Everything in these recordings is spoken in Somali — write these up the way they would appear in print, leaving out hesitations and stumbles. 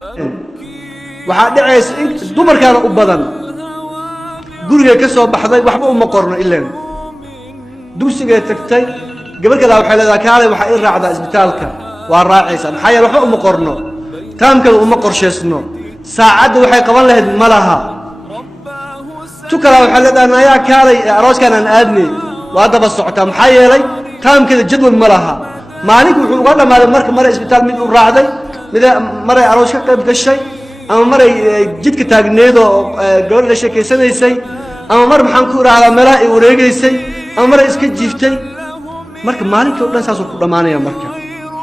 waxaa dhacaysa in dumarkaana u badan guriga ka soo baxday waxba uma qorno ileen dugsiga tagtay gabar kale waxay leedahay kaalay waxa ay raacdaa isbitaalka waa raacaysa maxay waxba uma qorno taamkada uma qorsheysno saacada waxay qaban lahayd malaha tukala waxay leedahay ayaa kaalay arooskan aan aadnay waa daba socota maxay yeelay taamkada jadwal malaha maalinku wuxuu uga dhamaaday marka mare isbitaal mid u raacday mid mare aroos ka qayb gashay ama mare jidka taagneedo gabar la sheekeysanaysay ama mar maxaan ku raacdaa meelaha ay wareegaysay ama mare iska jiiftay marka maalintii oo dhan saas ku dhamaanaya marka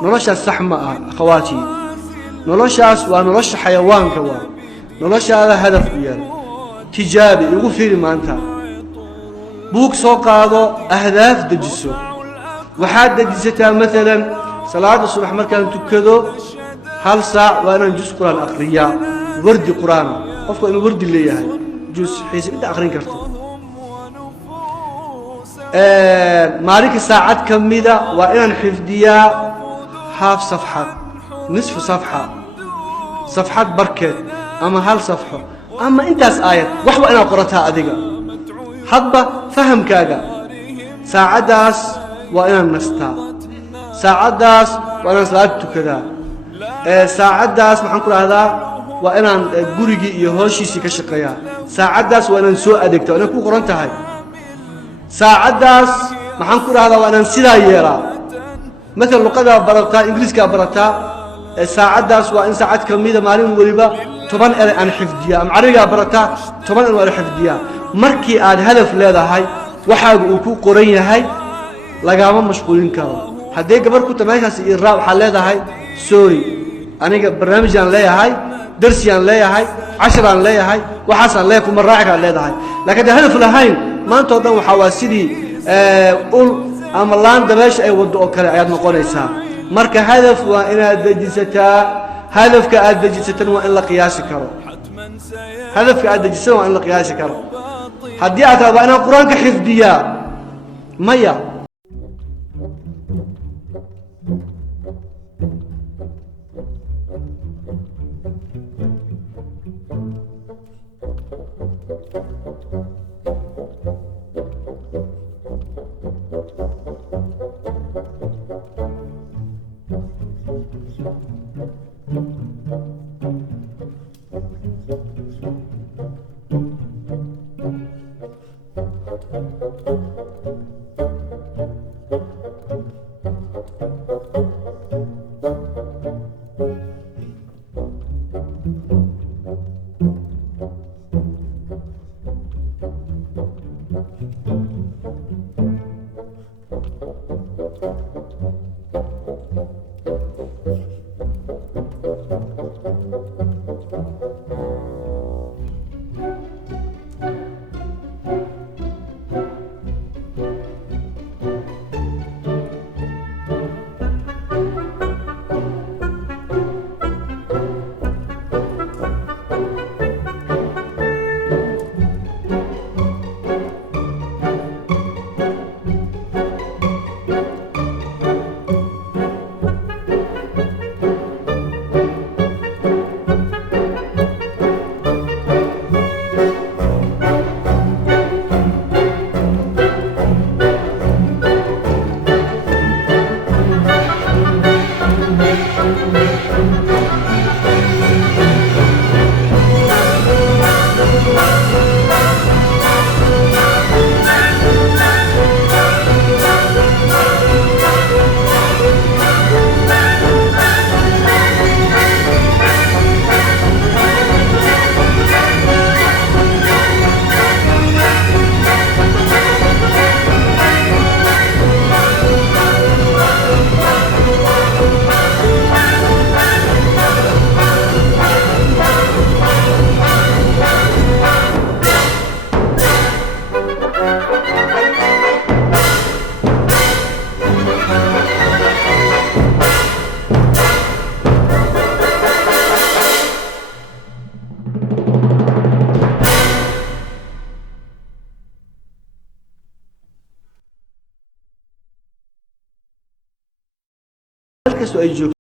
noloshaas sax ma ah akhawaati noloshaas waa nolosha xayawaanka waa noloshaada hadaf u yaal tijaabi ugu fiiri maanta buug soo qaado ahdaaf dejiso waxaad dejisataa maalan salaada subax markaan tukado hal saac waa inaan juz quraan akhriyaa wardi quraan qofku inuu wardi leeyahay juz xiisa inta akhrin karto maalinka saacad kamida waa inaan xifdiyaa haaf safxad nisfu safxa safxad barkeed ama hal safxo ama intaas aayad wax waa inaad qorataa adiga hadba fahamkaaga saacadaas waa inaan nastaa saacadaas waa inaan salaad tukadaa saacadaas maxaan ku raahdaa waa inaan gurigii iyo hooshiisii ka shaqeeyaa saacadaas waa inaan soo adeegtaa waa inaan ku qoran tahay saacadaas maxaan ku raahdaa waa inaan sidaa yeelaa مثلا لغة برتا إنجليز كبرتا ساعات وإن ساعات كمية مالين وليبا طبعا أنا حفظيها أم عريقة برتا طبعا أنا حفظيها مركي عاد هدف لهذا هاي وحاج وكو قرية هاي لقاهم مشغولين كانوا هديك قبل كنت ماشي سيراو حل هذا هاي سوري أنا برنامج عن ليه هاي درسي عن ليه هاي 10 عن ليه هاي وحسن ليكم مراعي عن ليه هاي لكن الهدف لهاي ما أنت ضمن حواسيدي قول أما الله دماش أي وضع كلا عياد مقوليسها مرك هدف وإن أدجستا هدف كأدجستا وإن لا قياس كرو هدف كأدجستا وإن لا قياس كرو حدي أتابع أنا قرآن كحفظية ميا halkaas ay joogto